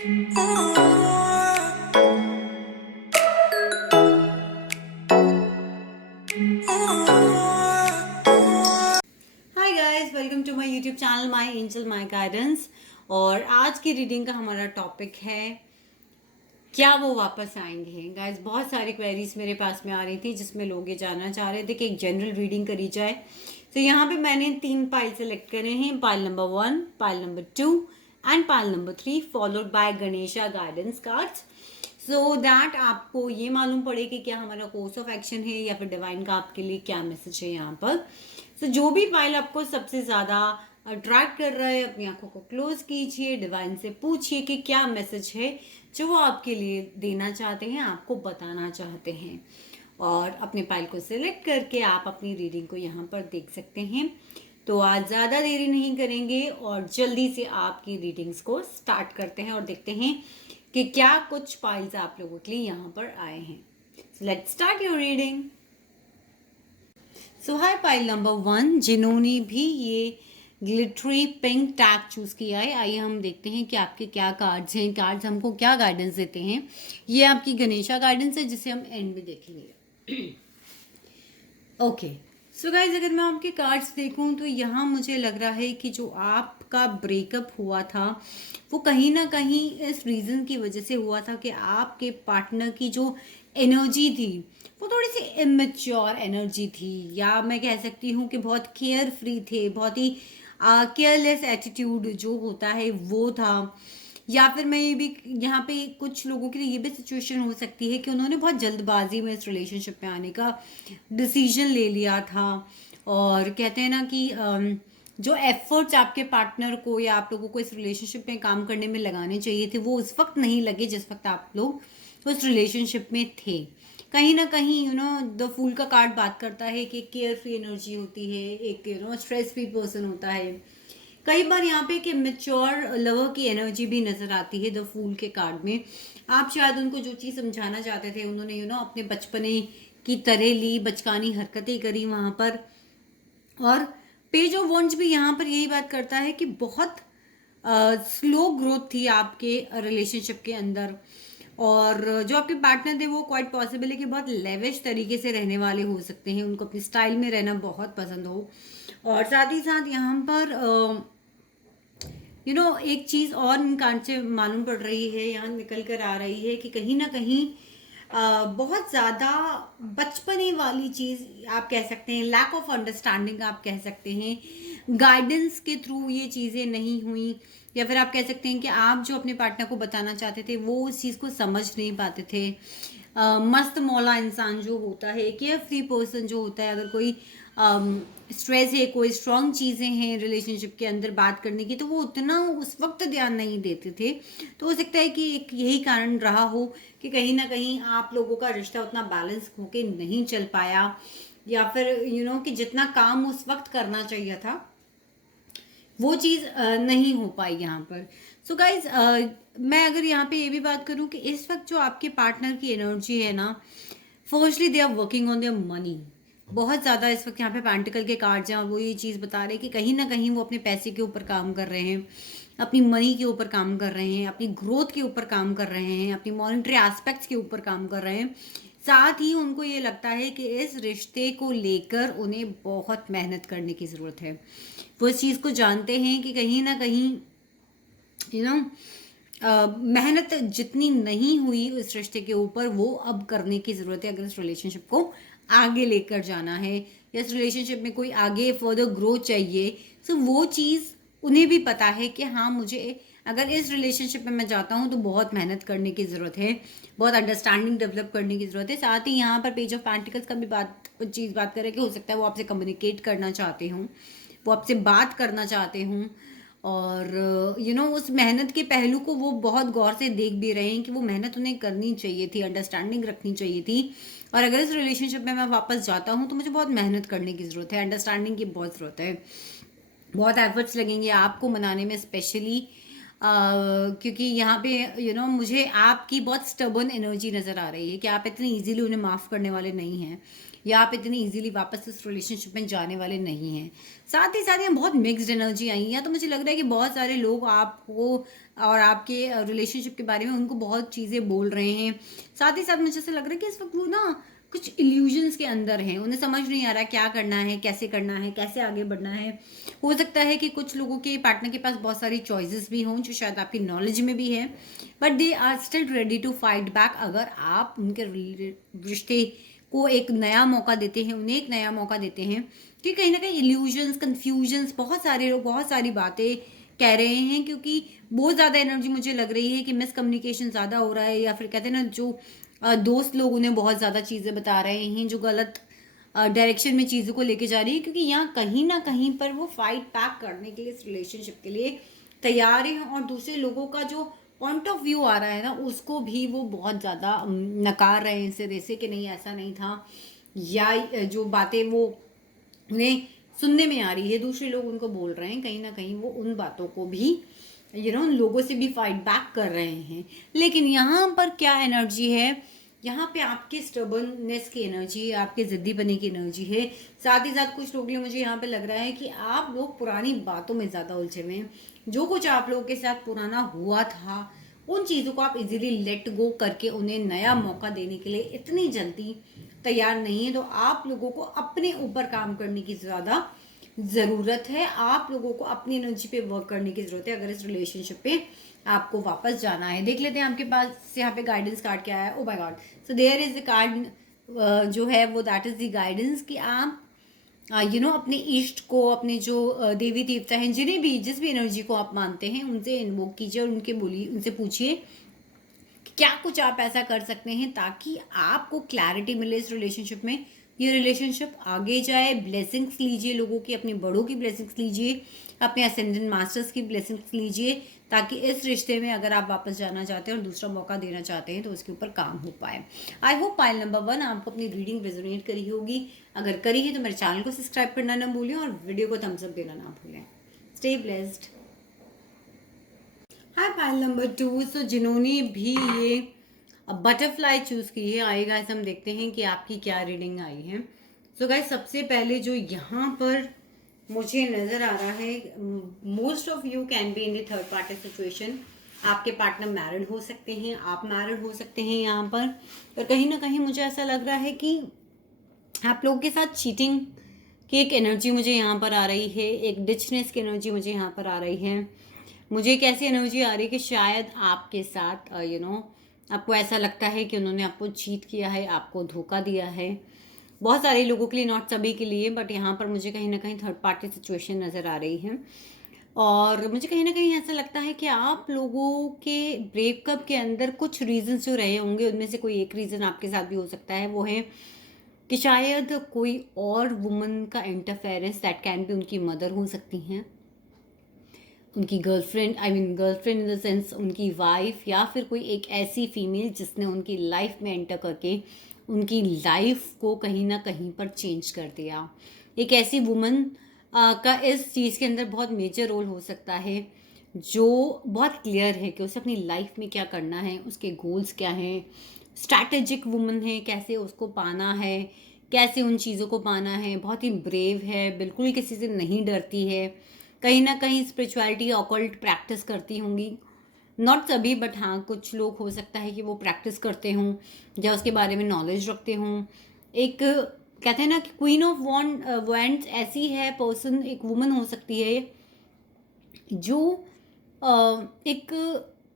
Hi guys, welcome to my YouTube channel my angel my guidance. और आज की reading का हमारा टॉपिक है, क्या वो वापस आएंगे। गाइस, बहुत सारी क्वेरीज मेरे पास में आ रही थी जिसमें लोग ये जानना चाह रहे थे कि एक जनरल रीडिंग करी जाए। तो यहाँ पे मैंने 3 पाइल सेलेक्ट करे हैं, pile number 1, pile number 2 and pile number 3, followed by Ganesha guidance cards, so that आपको ये मालूम पड़े कि क्या हमारा कोर्स ऑफ एक्शन है या फिर डिवाइन का आपके लिए क्या मैसेज है यहाँ पर। तो जो भी फाइल आपको सबसे ज़्यादा अट्रैक्ट कर रहा है, अपनी आंखों को क्लोज कीजिए, डिवाइन से पूछिए कि क्या मैसेज है जो वो आपके लिए देना चाहते हैं, आपको बताना चाहते हैं। और अपने फाइल को सिलेक्ट करके आप अपनी रीडिंग को यहाँ पर देख सकते हैं। तो आज ज़्यादा देरी नहीं करेंगे और जल्दी से आपकी रीडिंग्स को स्टार्ट करते हैं और देखते हैं कि क्या कुछ फाइल्स आप लोगों के लिए यहाँ पर आए हैं। So let's start your reading. So hi pile number 1, जिन्होंने भी ये ग्लिटरी पिंक टैग चूज किया है, आइए हम देखते हैं कि आपके क्या कार्ड्स हैं, कार्ड्स हमको क्या गाइडेंस देते हैं। ये आपकी गणेशा गाइडेंस है जिसे हम एंड में देखेंगे। ओके, सो गाइज, अगर मैं आपके कार्ड्स देखूं तो यहाँ मुझे लग रहा है कि जो आपका ब्रेकअप हुआ था वो कहीं ना कहीं इस रीज़न की वजह से हुआ था कि आपके पार्टनर की जो एनर्जी थी वो थोड़ी सी इमेच्योर एनर्जी थी, या मैं कह सकती हूँ कि बहुत केयर फ्री थे, बहुत ही केयरलेस एटीट्यूड जो होता है वो था। या फिर मैं ये भी यहाँ पे कुछ लोगों के लिए ये भी सिचुएशन हो सकती है कि उन्होंने बहुत जल्दबाजी में इस रिलेशनशिप में आने का डिसीजन ले लिया था। और कहते हैं ना कि जो एफर्ट्स आपके पार्टनर को या आप लोगों को इस रिलेशनशिप में काम करने में लगाने चाहिए थे वो उस वक्त नहीं लगे जिस वक्त आप लोग उस रिलेशनशिप में थे। कहीं ना कहीं द फूल का कार्ड बात करता है कि केयर फ्री एनर्जी होती है, एक स्ट्रेस फ्री पर्सन होता है। कई बार यहाँ पे कि मेच्योर लवर की एनर्जी भी नजर आती है द फूल के कार्ड में। आप शायद उनको जो चीज़ समझाना चाहते थे उन्होंने अपने बचपने की तरह ली, बचकानी हरकतें करी वहाँ पर। और पेज ऑफ वॉन्ड्स भी यहाँ पर यही बात करता है कि बहुत स्लो ग्रोथ थी आपके रिलेशनशिप के अंदर। और जो आपके पार्टनर थे वो क्वाइट पॉसिबल है कि बहुत लेविश तरीके से रहने वाले हो सकते हैं, उनको अपनी स्टाइल में रहना बहुत पसंद हो। और साथ ही साथ यहाँ पर एक चीज़ और इन कार्ड से मालूम पड़ रही है, यहाँ निकल कर आ रही है कि कहीं ना कहीं बहुत ज़्यादा बचपने वाली चीज़ आप कह सकते हैं, लैक ऑफ अंडरस्टैंडिंग आप कह सकते हैं, गाइडेंस के थ्रू ये चीज़ें नहीं हुई। या फिर आप कह सकते हैं कि आप जो अपने पार्टनर को बताना चाहते थे वो उस चीज़ को समझ नहीं पाते थे। मस्त मौला इंसान जो होता है, केयर फ्री पर्सन जो होता है, अगर कोई स्ट्रेस है, कोई स्ट्रॉन्ग चीज़ें हैं रिलेशनशिप के अंदर बात करने की, तो वो उतना उस वक्त ध्यान नहीं देते थे। तो हो सकता है कि एक यही कारण रहा हो कि कहीं ना कहीं आप लोगों का रिश्ता उतना बैलेंस होके नहीं चल पाया, या फिर कि जितना काम उस वक्त करना चाहिए था वो चीज़ नहीं हो पाई यहाँ पर। सो गाइज, मैं अगर यहाँ पे ये भी बात करूँ कि इस वक्त जो आपके पार्टनर की एनर्जी है ना, firstly they are working on their money. बहुत ज़्यादा इस वक्त यहाँ पे पेंटिकल के कार्ड्स हैं और वो ये चीज़ बता रहे हैं कि कहीं ना कहीं वो अपने पैसे के ऊपर काम कर रहे हैं, अपनी मनी के ऊपर काम कर रहे हैं, अपनी ग्रोथ के ऊपर काम कर रहे हैं, अपनी मॉनिटरी एस्पेक्ट्स के ऊपर काम कर रहे हैं। साथ ही उनको ये लगता है कि इस रिश्ते को लेकर उन्हें बहुत मेहनत करने की ज़रूरत है। वो इस चीज़ को जानते हैं कि कहीं ना कहीं यू नो मेहनत जितनी नहीं हुई उस रिश्ते के ऊपर वो अब करने की ज़रूरत है, अगर इस रिलेशनशिप को आगे लेकर जाना है या इस रिलेशनशिप में कोई आगे फर्दर ग्रोथ चाहिए। सो वो चीज़ उन्हें भी पता है कि हाँ, मुझे अगर इस रिलेशनशिप में मैं जाता हूँ तो बहुत मेहनत करने की ज़रूरत है, बहुत अंडरस्टैंडिंग डेवलप करने की ज़रूरत है। साथ ही यहाँ पर पेज ऑफ पेंटिकल्स का भी बात करें कि हो सकता है वो आपसे कम्युनिकेट करना चाहते हूँ, वो आपसे बात करना चाहते हूँ। और उस मेहनत के पहलू को वो बहुत गौर से देख भी रहे हैं कि वो मेहनत उन्हें करनी चाहिए थी, अंडरस्टैंडिंग रखनी चाहिए थी। और अगर इस रिलेशनशिप में मैं वापस जाता हूँ तो मुझे बहुत मेहनत करने की ज़रूरत है, अंडरस्टैंडिंग की बहुत ज़रूरत है, बहुत एफर्ट्स लगेंगे आपको मनाने में स्पेशली। क्योंकि यहाँ पे मुझे आपकी बहुत स्टबर्न एनर्जी नज़र आ रही है कि आप इतनी इजीली उन्हें माफ़ करने वाले नहीं हैं। या आप इतनी इजीली वापस उस रिलेशनशिप में जाने वाले नहीं हैं। साथ ही साथ यहाँ बहुत मिक्स्ड एनर्जी आई है, या तो मुझे लग रहा है कि बहुत सारे लोग आपको और आपके रिलेशनशिप के बारे में उनको बहुत चीज़ें बोल रहे हैं। साथ ही साथ मुझे ऐसा लग रहा है कि इस वक्त वो ना कुछ इल्यूजन्स के अंदर हैं, उन्हें समझ नहीं आ रहा क्या करना है, कैसे करना है, कैसे आगे बढ़ना है। हो सकता है कि कुछ लोगों के पार्टनर के पास बहुत सारी चॉइसेस भी हों जो शायद आपकी नॉलेज में भी है, but they are still ready to fight back. अगर आप उनके रिश्ते को एक नया मौका देते हैं, उन्हें एक नया मौका देते हैं, कि कहीं ना कहीं इल्यूजन्स, कन्फ्यूजन्स, बहुत सारे लोग बहुत सारी बातें कह रहे हैं, क्योंकि बहुत ज़्यादा एनर्जी मुझे लग रही है कि मिसकम्युनिकेशन ज़्यादा हो रहा है, या फिर कहते हैं ना जो दोस्त लोग उन्हें बहुत ज़्यादा चीज़ें बता रहे हैं जो गलत डायरेक्शन में चीज़ों को लेके जा रही है, क्योंकि यहाँ कहीं ना कहीं पर वो फाइट बैक करने के लिए, इस रिलेशनशिप के लिए तैयार हैं, और दूसरे लोगों का जो पॉइंट ऑफ व्यू आ रहा है ना उसको भी वो बहुत ज़्यादा नकार रहे हैं सिरे से, कि नहीं ऐसा नहीं था, या जो बातें वो उन्हें सुनने में आ रही है, दूसरे लोग उनको बोल रहे हैं, कहीं ना कहीं वो उन बातों को भी उन लोगों से भी फाइट बैक कर रहे हैं। लेकिन यहाँ पर क्या एनर्जी है, यहाँ पे आपके स्टबर्ननेस की एनर्जी है, आपके ज़िद्दीपने की एनर्जी है। साथ ही साथ कुछ लोग लिए मुझे यहाँ पे लग रहा है कि आप लोग पुरानी बातों में ज़्यादा उलझे हुए हैं। जो कुछ आप लोगों के साथ पुराना हुआ था उन चीज़ों को आप इजीली लेट गो करके उन्हें नया मौका देने के लिए इतनी जल्दी तैयार नहीं है। तो आप लोगों को अपने ऊपर काम करने की ज़्यादा ज़रूरत है, आप लोगों को अपनी एनर्जी पे वर्क करने की ज़रूरत है अगर इस रिलेशनशिप पे आपको वापस जाना है। देख लेते हैं आपके पास यहाँ पे गाइडेंस कार्ड क्या है। Oh my God, so there is the card जो है वो दैट इज द गाइडेंस, कि आप अपने इष्ट को, अपने जो देवी देवता हैं, जिन्हें भी, जिस भी एनर्जी को आप मानते हैं, उनसे इन्वोक कीजिए और उनके बोलिए, उनसे पूछिए कि क्या कुछ आप ऐसा कर सकते हैं ताकि आपको क्लैरिटी मिले इस रिलेशनशिप में, ये रिलेशनशिप आगे जाए। ब्लेसिंग्स लीजिए लोगों की, अपने बड़ों की ब्लेसिंग्स लीजिए, अपने असेंडेंट मास्टर्स की ब्लेसिंग्स लीजिए, ताकि इस रिश्ते में अगर आप वापस जाना चाहते हैं और दूसरा मौका देना चाहते हैं तो उसके ऊपर काम हो पाए। आई होप पाइल नंबर 1 आपको अपनी रीडिंग रेजोनेट करी होगी। अगर करी है तो मेरे चैनल को सब्सक्राइब करना ना भूलें और वीडियो को थम्स अप देना ना भूलें। Stay blessed. Hi pile number 2, so जिन्होंने भी ये बटरफ्लाई चूज़ की है, आइए गाइस हम देखते हैं कि आपकी क्या रीडिंग आई है। सो गाइस सबसे पहले जो यहाँ पर मुझे नज़र आ रहा है, most of you can be in the third party situation. आपके पार्टनर मैरिड हो सकते हैं, आप मैरिड हो सकते हैं यहाँ पर, और कहीं ना कहीं मुझे ऐसा लग रहा है कि आप लोगों के साथ चीटिंग की एक एनर्जी मुझे यहाँ पर आ रही है, एक डिचनेस की एनर्जी मुझे यहाँ पर आ रही है। मुझे एक ऐसी एनर्जी आ रही है कि शायद आपके साथ आपको ऐसा लगता है कि उन्होंने आपको चीट किया है, आपको धोखा दिया है। बहुत सारे लोगों के लिए, नॉट सभी के लिए, बट यहाँ पर मुझे कहीं ना कहीं थर्ड पार्टी सिचुएशन नज़र आ रही है। और मुझे कहीं ना कहीं ऐसा लगता है कि आप लोगों के ब्रेकअप के अंदर कुछ रीजंस जो रहे होंगे, उनमें से कोई एक रीज़न आपके साथ भी हो सकता है। वो है कि शायद कोई और वुमन का इंटरफेरेंस, दैट कैन भी उनकी मदर हो सकती हैं, उनकी girlfriend, girlfriend in the sense उनकी वाइफ, या फिर कोई एक ऐसी फीमेल जिसने उनकी लाइफ में एंटर करके उनकी लाइफ को कहीं ना कहीं पर चेंज कर दिया। एक ऐसी वुमन का इस चीज़ के अंदर बहुत मेजर रोल हो सकता है, जो बहुत क्लियर है कि उसे अपनी लाइफ में क्या करना है, उसके गोल्स क्या हैं, स्ट्रैटेजिक वुमन है, कैसे उसको पाना है, कैसे उन चीज़ों को पाना है, बहुत ही ब्रेव है, बिल्कुल किसी से नहीं डरती है, कहीं ना कहीं स्पिरिचुअलिटी, ऑकल्ट प्रैक्टिस करती होंगी। नॉट सभी, बट हाँ कुछ लोग हो सकता है कि वो प्रैक्टिस करते हों या उसके बारे में नॉलेज रखते हों। एक कहते हैं ना कि क्वीन ऑफ वैंड्स ऐसी है पर्सन, एक वुमन हो सकती है जो एक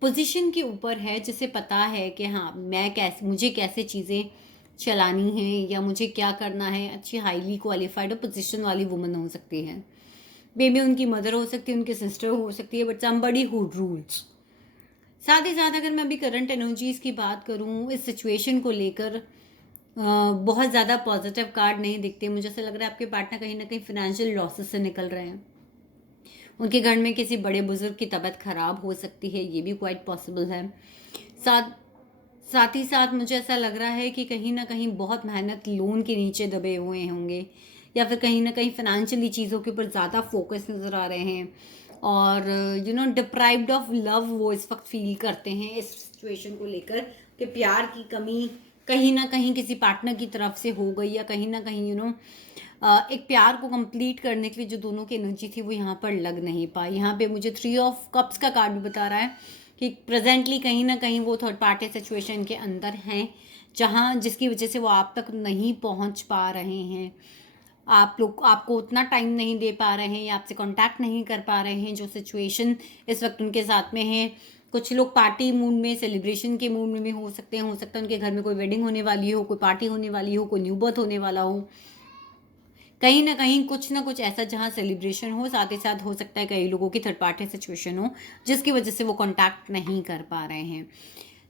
पोजीशन के ऊपर है, जिसे पता है कि हाँ मैं कैसे, मुझे कैसे चीज़ें चलानी है या मुझे क्या करना है। अच्छी हाईली क्वालिफाइड और पोजीशन वाली वुमन हो सकती है, मे बी उनकी मदर हो सकती है, उनकी सिस्टर हो सकती है, बट समबडी हु रूल्स। साथ ही साथ अगर मैं अभी करंट एनर्जीज़ की बात करूँ, इस सिचुएशन को लेकर बहुत ज़्यादा पॉजिटिव कार्ड नहीं दिखते। मुझे ऐसा लग रहा है आपके पार्टनर कहीं ना कहीं फिनेंशियल लॉसेस से निकल रहे हैं, उनके घर में किसी बड़े बुजुर्ग की तबीयत खराब हो सकती है, ये भी क्वाइट पॉसिबल है। साथ साथ ही साथ मुझे ऐसा लग रहा है कि कहीं ना कहीं बहुत मेहनत लोन के नीचे दबे हुए होंगे, या फिर कहीं ना कहीं फाइनेंशियली चीज़ों के ऊपर ज़्यादा फोकस नज़र आ रहे हैं, और डिप्राइव्ड ऑफ लव वो इस वक्त फील करते हैं इस सिचुएशन को लेकर, कि प्यार की कमी कहीं ना कहीं किसी पार्टनर की तरफ से हो गई, या कहीं ना कहीं एक प्यार को कंप्लीट करने के लिए जो दोनों की एनर्जी थी वो यहाँ पर लग नहीं पाई। यहाँ पे मुझे 3 ऑफ कप्स का कार्ड भी बता रहा है कि प्रेजेंटली कहीं ना कहीं वो थर्ड पार्टी सिचुएशन के अंदर हैं, जहाँ जिसकी वजह से वो आप तक नहीं पहुँच पा रहे हैं। आप लोग आपको उतना टाइम नहीं दे पा रहे हैं, या आपसे कांटेक्ट नहीं कर पा रहे हैं, जो सिचुएशन इस वक्त उनके साथ में है। कुछ लोग पार्टी मूड में, सेलिब्रेशन के मूड में भी हो सकते हैं। हो सकता है उनके घर में कोई वेडिंग होने वाली हो, कोई पार्टी होने वाली हो, कोई न्यू बर्थ होने वाला हो। कहीं ना कुछ ऐसा जहाँ सेलिब्रेशन हो, साथ ही साथ हो सकता है कई लोगों की थर्ड पार्टी सिचुएशन हो जिसकी वजह से वो कांटेक्ट नहीं कर पा रहे हैं।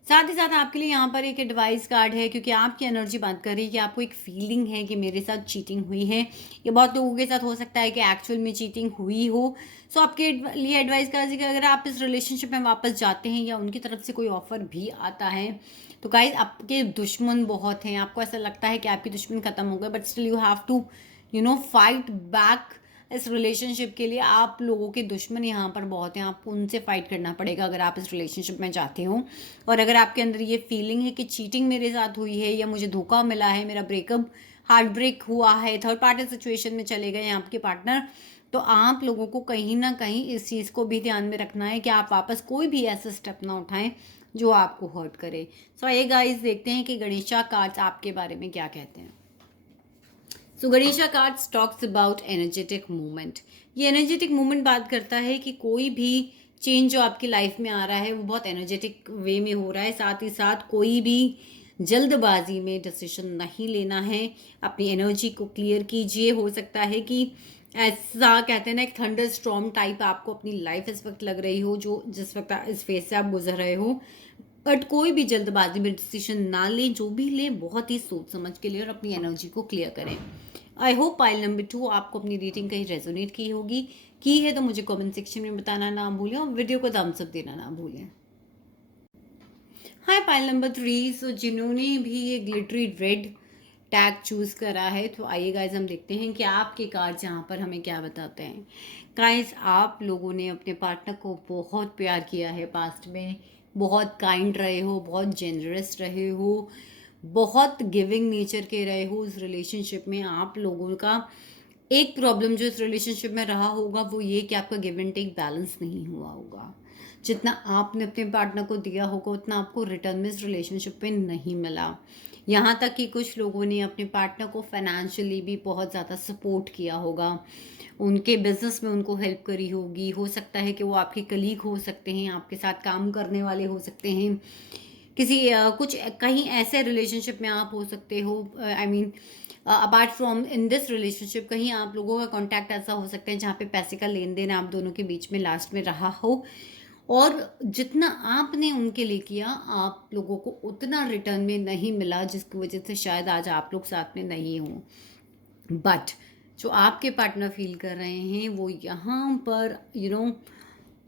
साथ ही साथ आपके लिए यहाँ पर एक एडवाइस कार्ड है, क्योंकि आपकी एनर्जी बात कर रही है कि आपको एक फीलिंग है कि मेरे साथ चीटिंग हुई है। ये बहुत लोगों के साथ हो सकता है कि एक्चुअल में चीटिंग हुई हो। सो आपके लिए एडवाइस कार्ड है कि अगर आप इस रिलेशनशिप में वापस जाते हैं या उनकी तरफ से कोई ऑफर भी आता है, तो गाइज आपके दुश्मन बहुत हैं। आपको ऐसा लगता है कि आपके दुश्मन खत्म हो गए, but still you have to fight back. इस रिलेशनशिप के लिए आप लोगों के दुश्मन यहाँ पर बहुत हैं, आपको उनसे फाइट करना पड़ेगा अगर आप इस रिलेशनशिप में जाते हो। और अगर आपके अंदर ये फीलिंग है कि चीटिंग मेरे साथ हुई है, या मुझे धोखा मिला है, मेरा ब्रेकअप, हार्ट ब्रेक हुआ है, थर्ड पार्टी सिचुएशन में चले गए हैं आपके पार्टनर, तो आप लोगों को कहीं ना कहीं इस चीज़ को भी ध्यान में रखना है कि आप वापस कोई भी ऐसा स्टेप ना उठाएं जो आपको हर्ट करे। सो ये गाइस देखते हैं कि गणेशा कार्ड्स आपके बारे में क्या कहते हैं। So Ganesha cards talks about energetic movement. ये एनर्जेटिक मूवमेंट बात करता है कि कोई भी चेंज जो आपकी लाइफ में आ रहा है वो बहुत एनर्जेटिक वे में हो रहा है। साथ ही साथ कोई भी जल्दबाजी में डिसीजन नहीं लेना है, अपनी एनर्जी को क्लियर कीजिए। हो सकता है कि ऐसा कहते हैं ना, एक थंडर स्टॉर्म टाइप आपको अपनी लाइफ इस वक्त लग रही हो, जो जिस वक्त इस फेज से आप गुजर रहे हो। बट कोई भी जल्दबाजी में डिसीजन ना लें, जो भी लें बहुत ही सोच समझ के लिए और अपनी एनर्जी को क्लियर करें। आई होप पाइल नंबर 2 आपको अपनी रीडिंग कहीं रेजोनेट की होगी। की है तो मुझे कमेंट सेक्शन में बताना ना भूलें, और वीडियो को थम्स अप देना ना भूलें। हाय पाइल नंबर 3। सो जिन्होंने भी ये ग्लिटरी रेड टैग चूज़ करा है, तो आइए गाइज हम देखते हैं कि आपके कार्ड्स यहाँ पर हमें क्या बताते हैं। गाइज आप लोगों ने अपने पार्टनर को बहुत प्यार किया है पास्ट में, बहुत काइंड रहे हो, बहुत जेनरस रहे हो, बहुत गिविंग नेचर के रहे हो। इस रिलेशनशिप में आप लोगों का एक प्रॉब्लम जो इस रिलेशनशिप में रहा होगा वो ये कि आपका गिव एंड टेक बैलेंस नहीं हुआ होगा। जितना आपने अपने पार्टनर को दिया होगा उतना आपको रिटर्न में इस रिलेशनशिप पे नहीं मिला। यहाँ तक कि कुछ लोगों ने अपने पार्टनर को फाइनेंशियली भी बहुत ज़्यादा सपोर्ट किया होगा, उनके बिजनेस में उनको हेल्प करी होगी। हो सकता है कि वो आपके कलीग हो सकते हैं, आपके साथ काम करने वाले हो सकते हैं, किसी कुछ कहीं ऐसे रिलेशनशिप में आप हो सकते हो। I mean apart from in this relationship, कहीं आप लोगों का कांटेक्ट ऐसा हो सकता है जहाँ पे पैसे का लेन देन आप दोनों के बीच में लास्ट में रहा हो, और जितना आपने उनके लिए किया आप लोगों को उतना रिटर्न में नहीं मिला, जिसकी वजह से शायद आज आप लोग साथ में नहीं हो। बट जो आपके पार्टनर फील कर रहे हैं वो यहाँ पर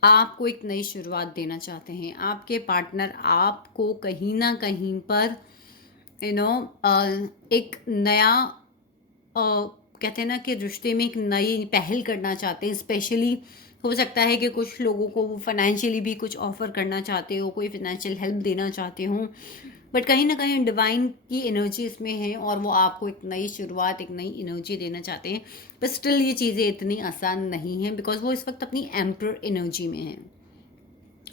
आपको एक नई शुरुआत देना चाहते हैं। आपके पार्टनर आपको कहीं ना कहीं पर एक नया कहते हैं ना कि रिश्ते में एक नई पहल करना चाहते हैं। स्पेशली हो सकता है कि कुछ लोगों को वो फाइनेंशियली भी कुछ ऑफर करना चाहते हो, कोई फाइनेंशियल हेल्प देना चाहते हो, बट कहीं ना कहीं डिवाइन की एनर्जी इसमें है और वो आपको एक नई शुरुआत, एक नई एनर्जी देना चाहते हैं। बट स्टिल ये चीज़ें इतनी आसान नहीं हैं, बिकॉज वो इस वक्त अपनी एम्पर एनर्जी में है।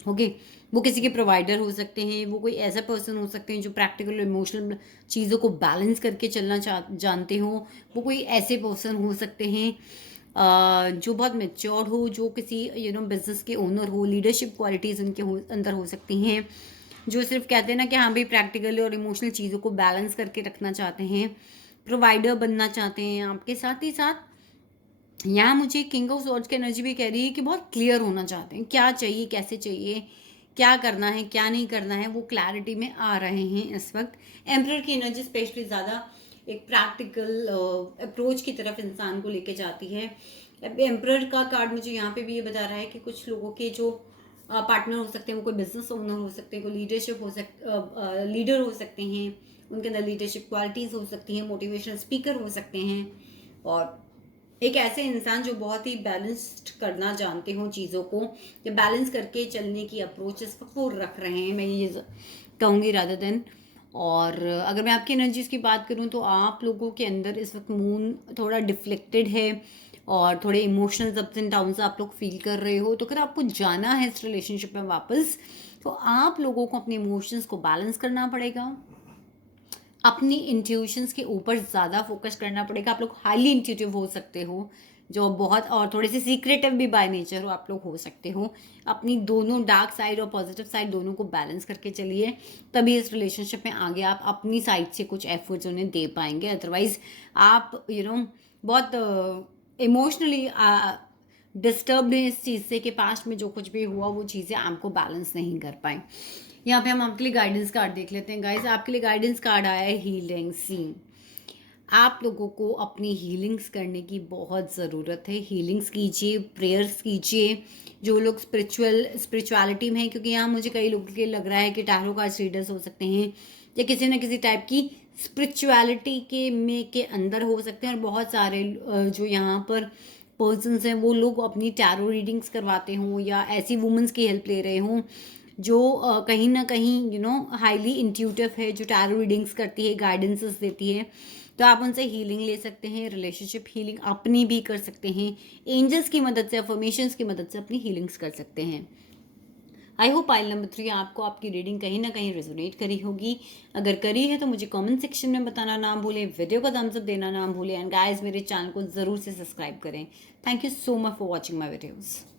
ओके वो किसी के प्रोवाइडर हो सकते हैं, वो कोई ऐसा पर्सन हो सकते हैं जो प्रैक्टिकल इमोशनल चीज़ों को बैलेंस करके चलना जानते हो। वो कोई ऐसे पर्सन हो सकते हैं जो बहुत मेच्योर हो, जो किसी बिजनेस के ओनर हो, लीडरशिप क्वालिटीज़ उनके अंदर हो सकती हैं, जो सिर्फ कहते हैं ना कि हाँ भाई प्रैक्टिकल और इमोशनल चीज़ों को बैलेंस करके रखना चाहते हैं, प्रोवाइडर बनना चाहते हैं आपके। साथ ही साथ यहाँ मुझे किंग ऑफ सॉर्ड्स की एनर्जी भी कह रही है कि बहुत क्लियर होना चाहते हैं, क्या चाहिए, कैसे चाहिए, क्या करना है, क्या नहीं करना है, वो क्लैरिटी में आ रहे हैं इस वक्त। एम्परर की एनर्जी स्पेशली ज़्यादा एक प्रैक्टिकल अप्रोच की तरफ इंसान को लेके जाती है। एम्परर का कार्ड मुझे यहाँ पे भी ये बता रहा है कि कुछ लोगों के जो पार्टनर हो सकते हैं, वो कोई बिजनेस ओनर हो सकते हैं, कोई लीडरशिप लीडर हो सकते हैं, उनके अंदर लीडरशिप क्वालिटीज़ हो सकती हैं, मोटिवेशनल स्पीकर हो सकते हैं, और एक ऐसे इंसान जो बहुत ही बैलेंस्ड करना जानते हो चीज़ों को, या बैलेंस करके चलने की अप्रोच इस वक्त वो रख रहे हैं, मैं ये कहूँगी रादर देन। और अगर मैं आपकी एनर्जीज़ की बात करूँ तो आप लोगों के अंदर इस वक्त मून थोड़ा डिफ्लेक्टेड है और थोड़े इमोशनल अप्स एंड डाउन्स आप लोग फील कर रहे हो। तो अगर आपको जाना है इस रिलेशनशिप में वापस, तो आप लोगों को अपने इमोशंस को बैलेंस करना पड़ेगा, अपनी इंट्यूशंस के ऊपर ज़्यादा फोकस करना पड़ेगा। आप लोग हाईली इंट्यूटिव हो सकते हो, जो बहुत, और थोड़े से सीक्रेटिव भी बाय नेचर हो आप लोग हो सकते हो। अपनी दोनों डार्क साइड और पॉजिटिव साइड दोनों को बैलेंस करके चलिए, तभी इस रिलेशनशिप में आगे आप अपनी साइड से कुछ एफर्ट्स उन्हें दे पाएंगे। अदरवाइज आप बहुत इमोशनली डिस्टर्ब हैं इस चीज़ से कि पास्ट में जो कुछ भी हुआ वो चीज़ें आपको बैलेंस नहीं कर पाए। यहाँ पे हम आपके लिए गाइडेंस कार्ड देख लेते हैं गाइस। आपके लिए गाइडेंस कार्ड आया है हीलिंग सी। आप लोगों को अपनी हीलिंग्स करने की बहुत ज़रूरत है। हीलिंग्स कीजिए, प्रेयर्स कीजिए, जो लोग स्पिरिचुअलिटी में हैं, क्योंकि यहाँ मुझे कई लोगों के लग रहा है कि टैरो कार्ड रीडर्स हो सकते हैं या किसी न किसी टाइप की स्पिरिचुअलिटी के अंदर हो सकते हैं। और बहुत सारे जो यहाँ पर पर्सन्स हैं वो लोग अपनी टैरो रीडिंग्स करवाते हों या ऐसी वुमेंस की हेल्प ले रहे हों जो कहीं ना कहीं हाईली इंट्यूटिव है, जो टैरो रीडिंग्स करती है, गाइडेंसेस देती है। तो आप उनसे हीलिंग ले सकते हैं, रिलेशनशिप हीलिंग अपनी भी कर सकते हैं, एंजल्स की मदद से, अफर्मेशंस की मदद से अपनी हीलिंग्स कर सकते हैं। आई होप पाइल नंबर 3 आपको आपकी रीडिंग कहीं ना कहीं रेजोनेट करी होगी। अगर करी है तो मुझे कमेंट सेक्शन में बताना ना भूलें, वीडियो को थम्स अप देना ना भूलें, एंड गाइस मेरे चैनल को ज़रूर से सब्सक्राइब करें। Thank you so much for watching my videos.